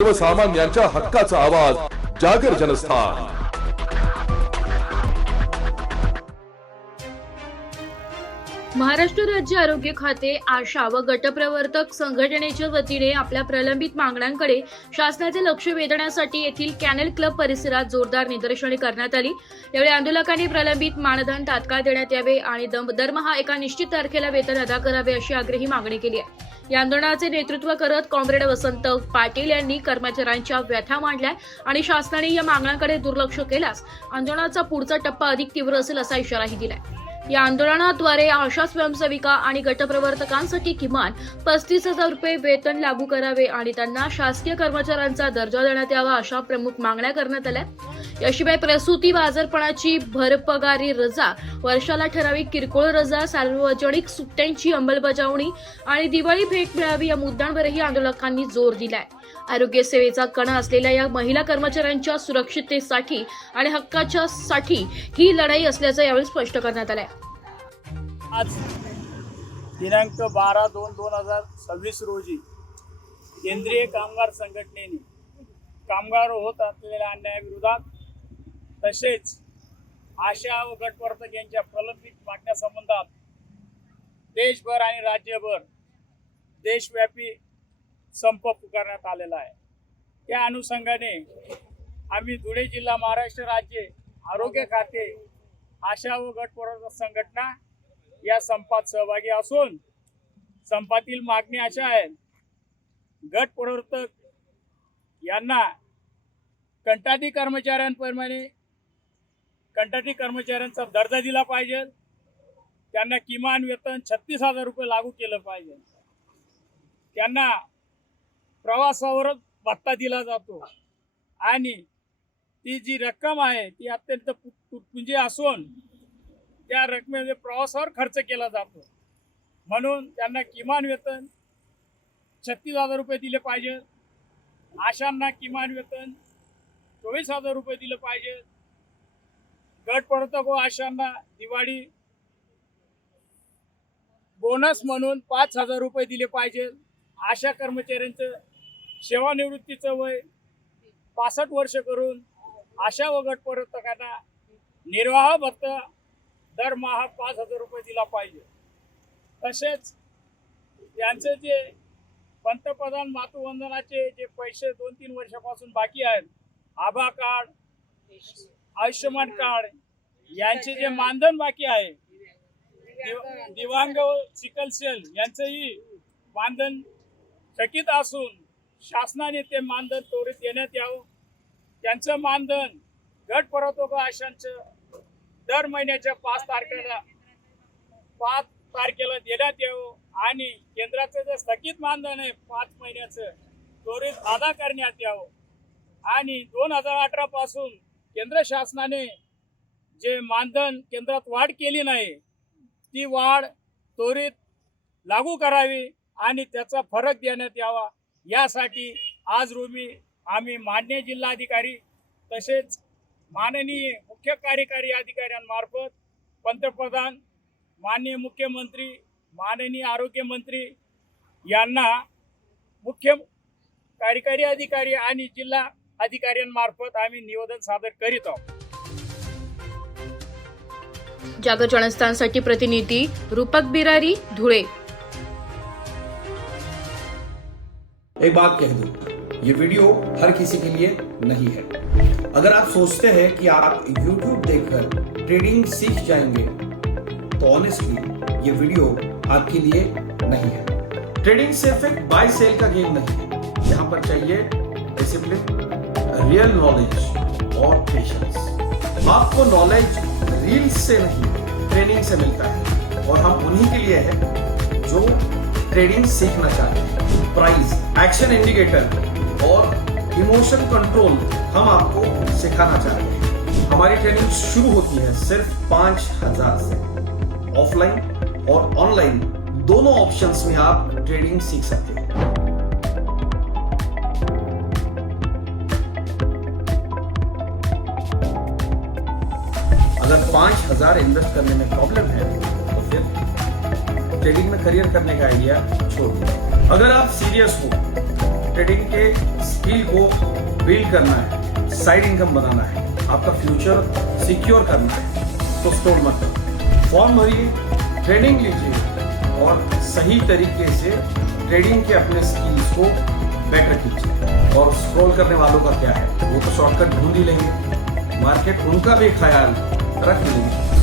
सर्वसामान्यांच्या हक्काचा आवाज जागर जनस्थान। महाराष्ट्र राज्य आरोग्य खाते आशा व गटप्रवर्तक संघटनेच्या वतीने आपल्या प्रलंबित मागण्यांकडे शासनाचे लक्ष वेधण्यासाठी येथील कॅनल क्लब परिसरात जोरदार निदर्शने करण्यात आली। यावेळी आंदोलकांनी प्रलंबित मानधन तात्काळ देण्यात यावे आणि दरमहा एका निश्चित तारखेला वेतन अदा करावे अशी आग्रही मागणी केली आहे। या आंदोलनाचे नेतृत्व करत कॉम्रेड वसंत पाटील यांनी कर्मचाऱ्यांच्या व्यथा मांडल्या आणि शासनाने या मागण्यांकडे दुर्लक्ष केल्यास आंदोलनाचा पुढचा टप्पा अधिक तीव्र असेल असा इशाराही दिलाय। या आंदोलनाद्वारे आशा स्वयंसेविका आणि गटप्रवर्तकांसाठी किमान 35,000 रुपये वेतन लागू करावे आणि त्यांना शासकीय कर्मचाऱ्यांचा दर्जा देण्यात यावा अशा प्रमुख मागण्या करण्यात आल्या। याशिवाय प्रसूती व आजारपणाची भरपगारी रजा, वर्षाला ठराविक किरकोळ रजा, सार्वजनिक सुट्ट्यांची अंमलबजावणी आणि दिवाळी भेट मिळावी या मुद्द्यांवरही आंदोलकांनी जोर दिलाय। आरोग्य सेवेचा कणा असलेल्या या महिला कर्मचाऱ्यांच्या सुरक्षिततेसाठी आणि हक्काच्या साठी ही लढाई असल्याचं यावेळी स्पष्ट करण्यात आलंय। आज दिनांक 12/2/2026 रोजी केंद्रीय कामगार संघटनेने कामगार होत असलेल्या अन्यायाविरोधात तसेच आशा व गटवर्तक यांच्या प्रलंबित मागण्यासंबंधात देशभर आणि राज्यभर देशव्यापी संप पुकारण्यात आलेला आहे। त्या अनुषंगाने आम्ही धुळे जिल्हा महाराष्ट्र राज्य आरोग्य खाते आशा व गटप्रवर्तक संघटना या संपात सहभागी असून संपातील मागणी अशा आहेत। गटप्रवर्तक यांना कंत्राटी कर्मचाऱ्यांप्रमाणे कंत्राटी कर्मचाऱ्यांचा दर्जा दिला पाहिजे। त्यांना किमान वेतन 36,000 रुपये लागू केलं पाहिजे। त्यांना प्रवासावर भत्ता दिला जातो आणि ती जी रक्कम आहे ती अत्यंत तुटपुंजी असून त्या रकमेमध्ये प्रवासावर खर्च केला जातो, म्हणून त्यांना किमान वेतन 36,000 रुपये दिले पाहिजे। आशांना किमान वेतन 24,000 रुपये दिले पाहिजे। गटप्रवर्तक व आशांना दिवाळी बोनस म्हणून 5,000 रुपये दिले पाहिजे। आशा कर्मचाऱ्यांचं सेवानिवृत्तीचं वय 65 वर्ष करून आशा व गटप्रवर्तकांना निर्वाह भत्ता दरमहा 5,000 रुपये दिला पाहिजे। तसेच त्यांचे जे पंतप्रधान मातृवंदनाचे जे पैसे 2-3 वर्षापासून बाकी आहेत, आभा कार्ड, आयुष्यमान कार्ड यांचे जे मानधन बाकी आहे, दिव्यांग सिकल सेल यांचंही मानधन थकीत असून शासनाने ते मानधन त्वरित देण्यात यावं। त्यांचं मानधन गटप्रवर्तक आशांचं दर महिन्याच्या 5 तारखेला देण्यात यावं आणि केंद्राचं जे स्थगित मानधन आहे 5 महिन्याचं त्वरित अदा करण्यात यावं आणि 2018 पासून केंद्र शासनाने जे मानधन केंद्रात वाढ केली नाही ती वाढ त्वरित लागू करावी आणि त्याचा फरक देण्यात यावा। यासाठी आज रोजी आम्ही माननीय जिल्हाधिकारी तसेच माननीय मुख्य कार्यकारी अधिकाऱ्यांमार्फत पंतप्रधान, माननीय मुख्यमंत्री, माननीय आरोग्यमंत्री यांना मुख्य कार्यकारी अधिकारी आणि जिल्हा अधिकाऱ्यांमार्फत आम्ही निवेदन सादर करीत आहोत। जागर जनस्थानसाठी प्रतिनिधी रूपक बिरारी, धुळे। एक बात कह दूं, ये वीडियो हर किसी के लिए नहीं है। अगर आप सोचते हैं कि आप YouTube देखकर ट्रेडिंग सीख जाएंगे तो ऑनेस्टली ये वीडियो आपके लिए नहीं है। ट्रेडिंग सिर्फ एक बाय सेल का गेम नहीं है। यहाँ पर चाहिए डिसिप्लिन, रियल नॉलेज और पेशेंस। आपको नॉलेज रील्स से नहीं ट्रेनिंग से मिलता है और हम उन्हीं के लिए हैं जो ट्रेडिंग सीखना चाहते हैं। प्राइस, एक्शन इंडिकेटर और इमोशन कंट्रोल हम आपको सिखाना चाहते हैं। हमारी ट्रेनिंग शुरू होती है सिर्फ 5,000 से। ऑफलाइन और ऑनलाइन दोनों ऑप्शंस में आप ट्रेडिंग सीख सकते हैं। अगर 5,000 इन्वेस्ट करने में प्रॉब्लम है तो फिर ट्रेडिंग में करियर करने का आइडिया छोड़ दीजिए। अगर आप सीरियस हो ट्रेडिंग के स्किल को बिल्ड करना है, साइड इनकम बनाना है, आपका फ्यूचर सिक्योर करना है, तो स्टॉल मत करो। फॉर्म भरिए, ट्रेनिंग लीजिए और सही तरीके से ट्रेडिंग के अपने स्किल्स को बेटर कीजिए। और स्क्रॉल करने वालों का क्या है, वो तो शॉर्टकट ढूंढ ही लेंगे, मार्केट उनका भी ख्याल रख लेंगे।